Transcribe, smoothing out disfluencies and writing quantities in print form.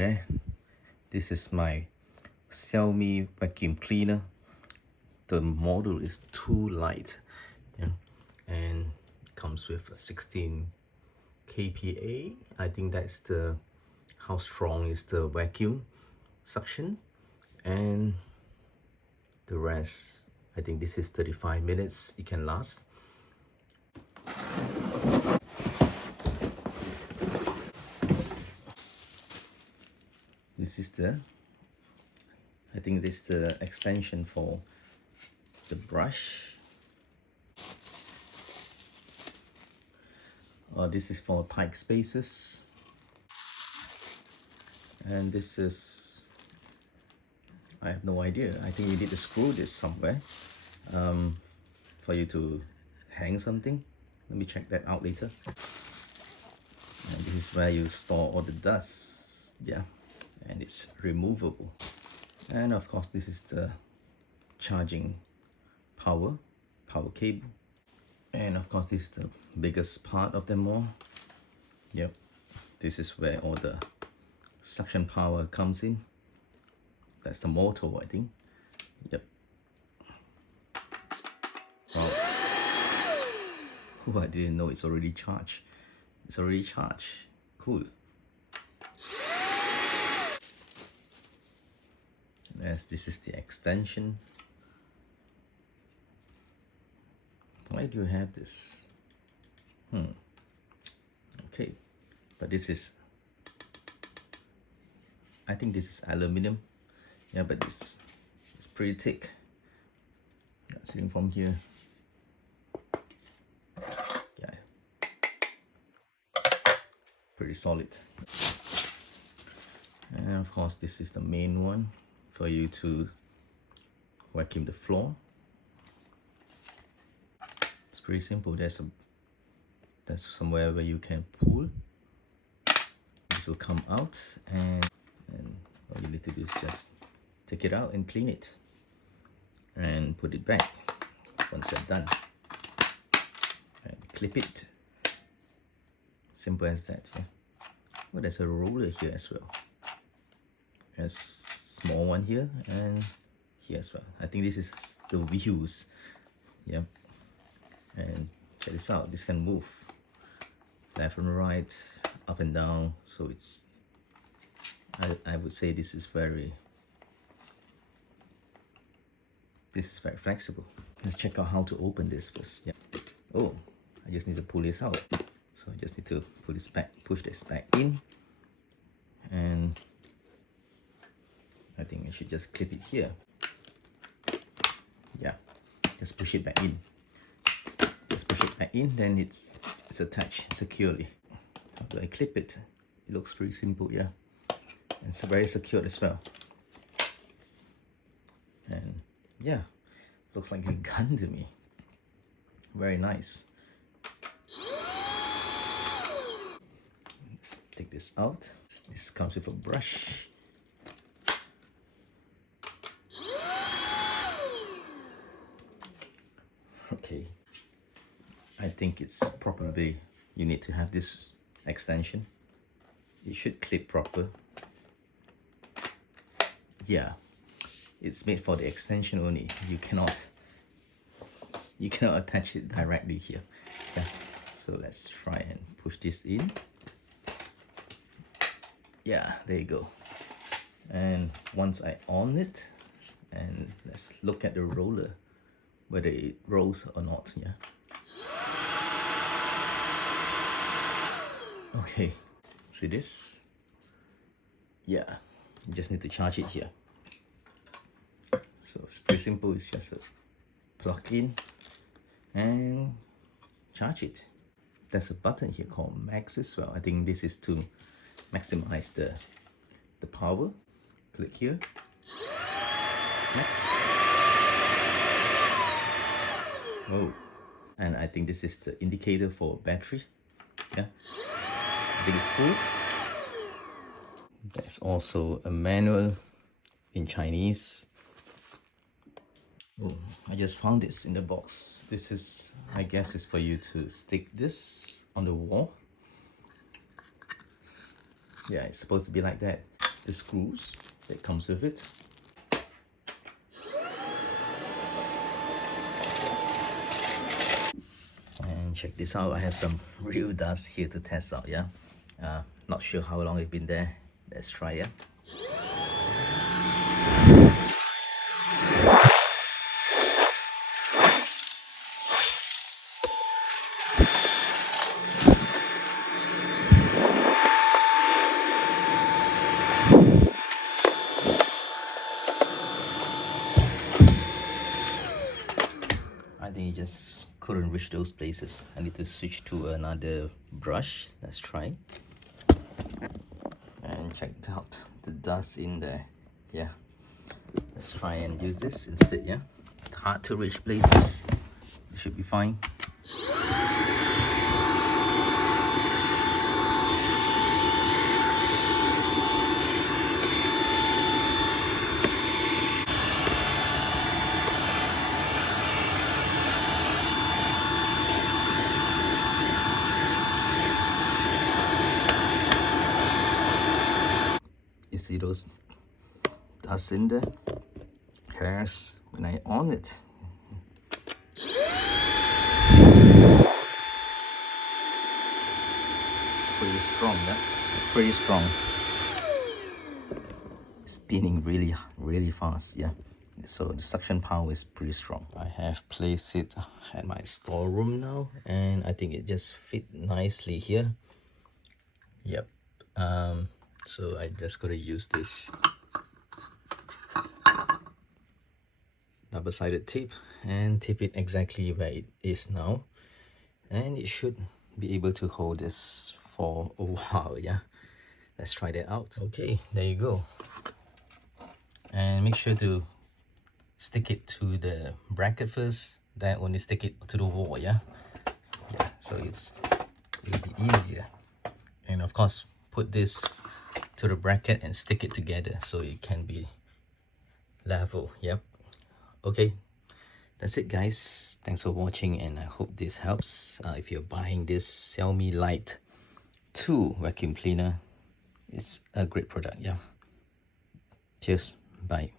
there. This is my Xiaomi vacuum cleaner. The model is 2 Lite, yeah, and comes with 16 kPa. I think that's the how strong is the vacuum suction, and the rest, I think this is 35 minutes it can last. This is I think this is the extension for the brush. This is for tight spaces, and this is, I have no idea. I think you need to screw this somewhere for you to hang something. Let me check that out later. And this is where you store all the dust, yeah, and it's removable. And of course, this is the charging power cable. And of course, this is the biggest part of them all. Yep, this is where all the suction power comes in. That's the motor, I think. Yep. Wow. Oh, I didn't know it's already charged. It's already charged. Cool. Yes, this is the extension. Why do you have this? Okay, but this is, I think this is aluminum. Yeah, but it's pretty thick. Yeah, sitting from here. Yeah, pretty solid. And of course, this is the main one for you to vacuum the floor. It's pretty simple. There's somewhere where you can pull. This will come out, and all you need to do is just take it out and clean it and put it back once you're done, and clip it. Simple as that. Yeah. Well, there's a roller here as well. There's a small one here and here as well. I think this is the wheels. Yep. And check this out. This can move left and right, up and down. So it's, I would say this is very flexible. Let's check out how to open this first. Yeah. Oh, I just need to pull this out. So I just need to pull this back, push this back in, and I think I should just clip it here. Yeah, just push it back in. Just push it back in, then it's attached securely. How do I clip it? It looks pretty simple, yeah. And it's very secure as well. And yeah, looks like a gun to me. Very nice. Let's take this out. This comes with a brush. Okay, I think it's probably, you need to have this extension. It should clip proper. Yeah, it's made for the extension only. You cannot attach it directly here. Yeah, so let's try and push this in. Yeah, there you go. And once I on it, and let's look at the roller, whether it rolls or not. Yeah. Okay, see this? Yeah, you just need to charge it here. So it's pretty simple. It's just a plug in and charge it. There's a button here called max as well. I think this is to maximize the power. Click here, max. Oh, and I think this is the indicator for battery. Yeah, I think it's full. There's also a manual in Chinese. Oh, I just found this in the box. This is, I guess, is for you to stick this on the wall. Yeah, it's supposed to be like that. the screws that comes with it. And check this out, I have some real dust here to test out. Yeah, not sure how long it's been there. Let's try it. I think it just couldn't reach those places. I need to switch to another brush. Let's try. And check out the dust in there. Yeah, let's try and use this instead. Yeah, hard to reach places. It should be fine. You see those dust in there? Hairs when I on it. It's pretty strong, yeah? Pretty strong. Spinning really fast, yeah? So the suction power is pretty strong. I have placed it at my storeroom now, and I think it just fit nicely here. Yep. So I just gotta use this double-sided tape and tape it exactly where it is now, and it should be able to hold this for a while. Yeah, let's try that out. Okay, there you go. And make sure to stick it to the bracket first, then only stick it to the wall. Yeah, so it'll be easier. And of course, put this to the bracket and stick it together so it can be level. Yep. Okay, that's it guys. Thanks for watching, and I hope this helps. If you're buying this Xiaomi Lite 2 vacuum cleaner, it's a great product. Yeah, cheers, bye.